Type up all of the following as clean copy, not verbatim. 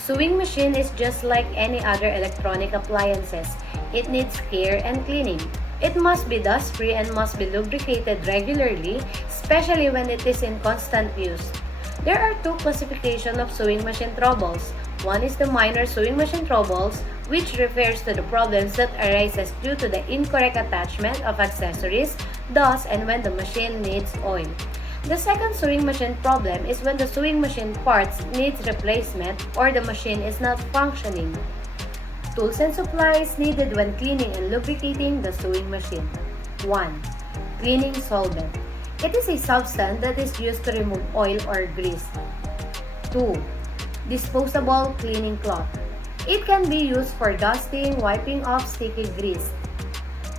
Sewing machine is just like any other electronic appliances. It needs care and cleaning. It must be dust-free and must be lubricated regularly, especially when it is in constant use. There are two classifications of sewing machine troubles. One is the minor sewing machine troubles, which refers to the problems that arises due to the incorrect attachment of accessories, dust, and when the machine needs oil. The second sewing machine problem is when the sewing machine parts needs replacement or the machine is not functioning. Tools and supplies needed when cleaning and lubricating the sewing machine. 1. Cleaning solvent. It is a substance that is used to remove oil or grease. 2. Disposable cleaning cloth. It can be used for dusting, wiping off sticky grease.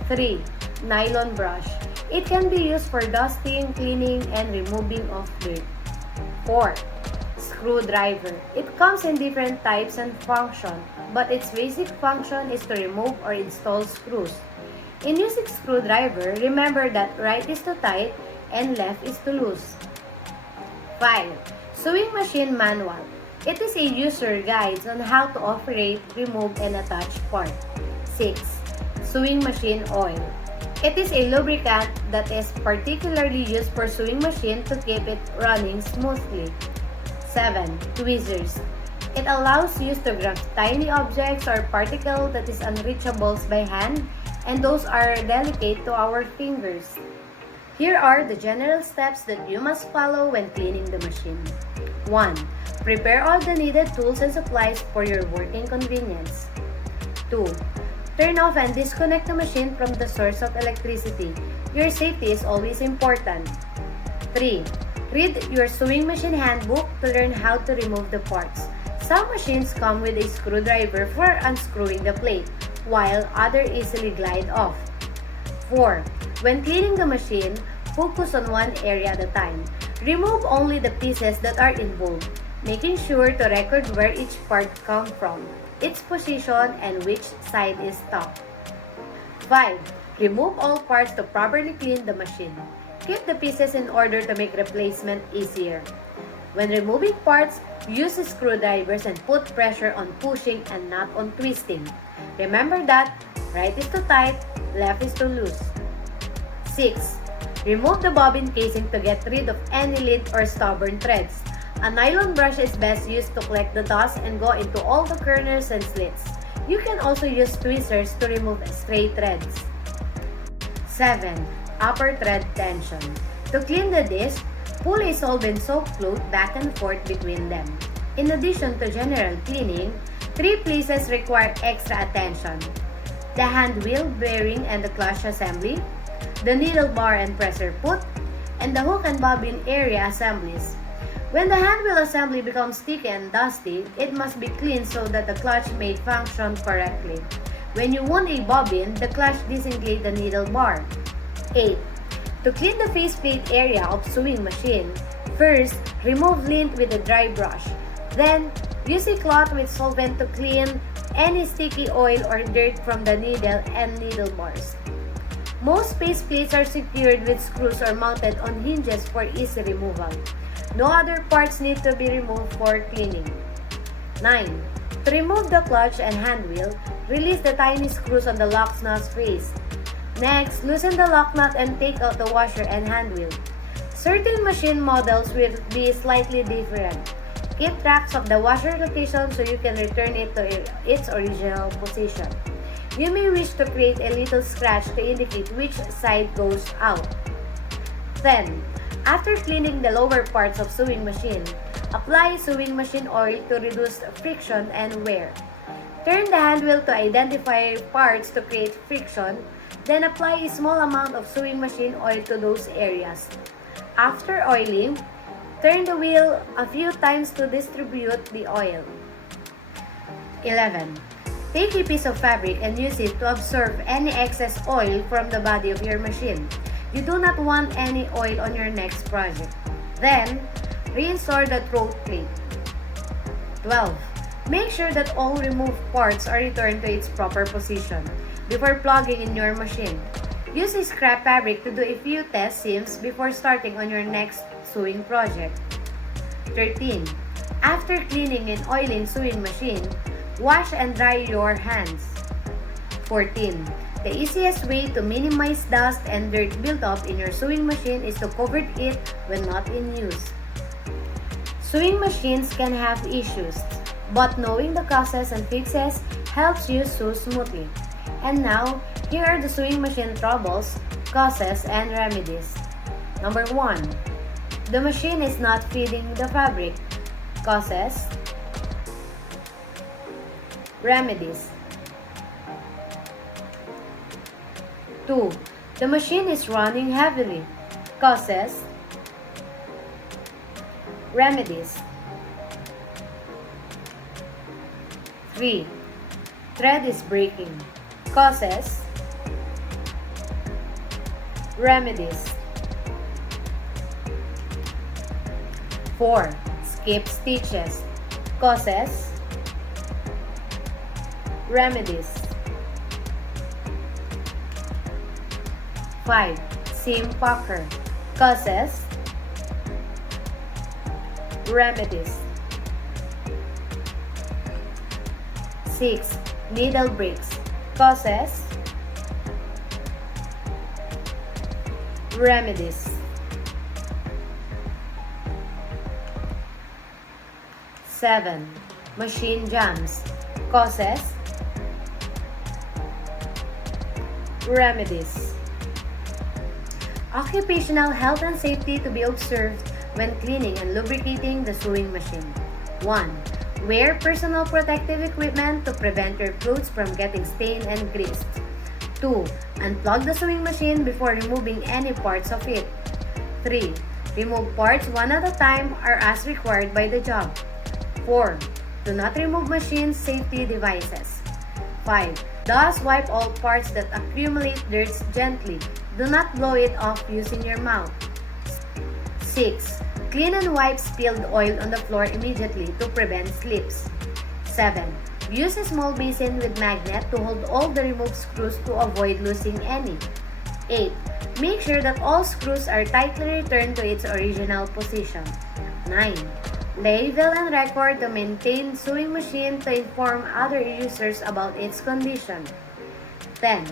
3. Nylon brush. It can be used for dusting, cleaning, and removing of dirt. 4. Screwdriver. It comes in different types and function, but its basic function is to remove or install screws. In using screwdriver, remember that right is to tight and left is to loose. 5. Sewing machine manual. It is a user guide on how to operate, remove, and attach part. 6. Sewing machine oil. It is a lubricant that is particularly used for sewing machine to keep it running smoothly. 7. Tweezers. It allows you to grab tiny objects or particles that is unreachable by hand, and those are delicate to our fingers. Here are the general steps that you must follow when cleaning the machine. 1. Prepare all the needed tools and supplies for your working convenience. 2. Turn off and disconnect the machine from the source of electricity. Your safety is always important. 3. Read your sewing machine handbook to learn how to remove the parts. Some machines come with a screwdriver for unscrewing the plate, while others easily glide off. 4. When cleaning the machine, focus on one area at a time. Remove only the pieces that are involved, making sure to record where each part comes from, its position, and which side is top. 5. Remove all parts to properly clean the machine. Keep the pieces in order to make replacement easier. When removing parts, use screwdrivers and put pressure on pushing and not on twisting. Remember that right is to tight, left is to loose. 6. Remove the bobbin casing to get rid of any lint or stubborn threads. A nylon brush is best used to collect the dust and go into all the corners and slits. You can also use tweezers to remove stray threads. 7. Upper thread tension. To clean the disc, pull a solvent-soaked cloth back and forth between them. In addition to general cleaning, 3 places require extra attention: the hand wheel bearing and the clutch assembly, the needle bar and presser foot, and the hook and bobbin area assemblies. When the hand wheel assembly becomes sticky and dusty, it must be cleaned so that the clutch may function correctly. When you wound a bobbin, the clutch disengage the needle bar. 8. To clean the faceplate area of sewing machine, first, remove lint with a dry brush. Then, use a cloth with solvent to clean any sticky oil or dirt from the needle and needle bars. Most faceplates are secured with screws or mounted on hinges for easy removal. No other parts need to be removed for cleaning. 9. To remove the clutch and hand wheel, release the tiny screws on the lock nut face. Next, loosen the lock nut and take out the washer and hand wheel. Certain machine models will be slightly different. Keep tracks of the washer location so you can return it to its original position. You may wish to create a little scratch to indicate which side goes out. 10. After cleaning the lower parts of sewing machine, apply sewing machine oil to reduce friction and wear. Turn the hand wheel to identify parts to create friction, then apply a small amount of sewing machine oil to those areas. After oiling, turn the wheel a few times to distribute the oil. 11. Take a piece of fabric and use it to absorb any excess oil from the body of your machine. You do not want any oil on your next project. Then, reinstall the throat plate. 12. Make sure that all removed parts are returned to its proper position before plugging in your machine. Use a scrap fabric to do a few test seams before starting on your next sewing project. 13. After cleaning and oiling sewing machine, wash and dry your hands. 14. The easiest way to minimize dust and dirt buildup in your sewing machine is to cover it when not in use. Sewing machines can have issues, but knowing the causes and fixes helps you sew smoothly. And now, here are the sewing machine troubles, causes, and remedies. Number 1. The machine is not feeding the fabric. Causes. Remedies. 2. The machine is running heavily. Causes. Remedies. 3. Thread is breaking. Causes. Remedies. 4. Skip stitches. Causes. Remedies. 5. Seam pucker. Causes. Remedies. 6. Needle breaks. Causes. Remedies. 7. Machine jams. Causes. Remedies. Occupational health and safety to be observed when cleaning and lubricating the sewing machine. 1. Wear personal protective equipment to prevent your clothes from getting stained and greased. 2. Unplug the sewing machine before removing any parts of it. 3. Remove parts one at a time or as required by the job. 4. Do not remove machine safety devices. 5. Thus, wipe all parts that accumulate dirt gently. Do not blow it off using your mouth. 6. Clean and wipe spilled oil on the floor immediately to prevent slips. 7. Use a small basin with magnet to hold all the removed screws to avoid losing any. 8. Make sure that all screws are tightly returned to its original position. 9. Label and record the maintained sewing machine to inform other users about its condition. 10.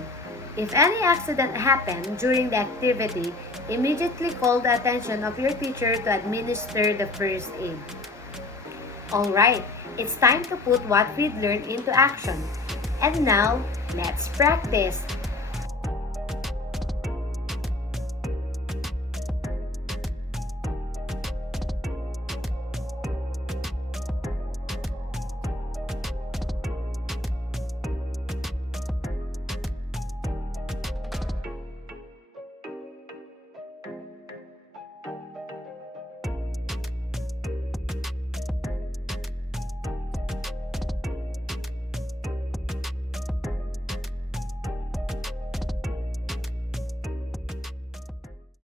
If any accident happened during the activity, immediately call the attention of your teacher to administer the first aid. Alright, it's time to put what we've learned into action. And now, let's practice.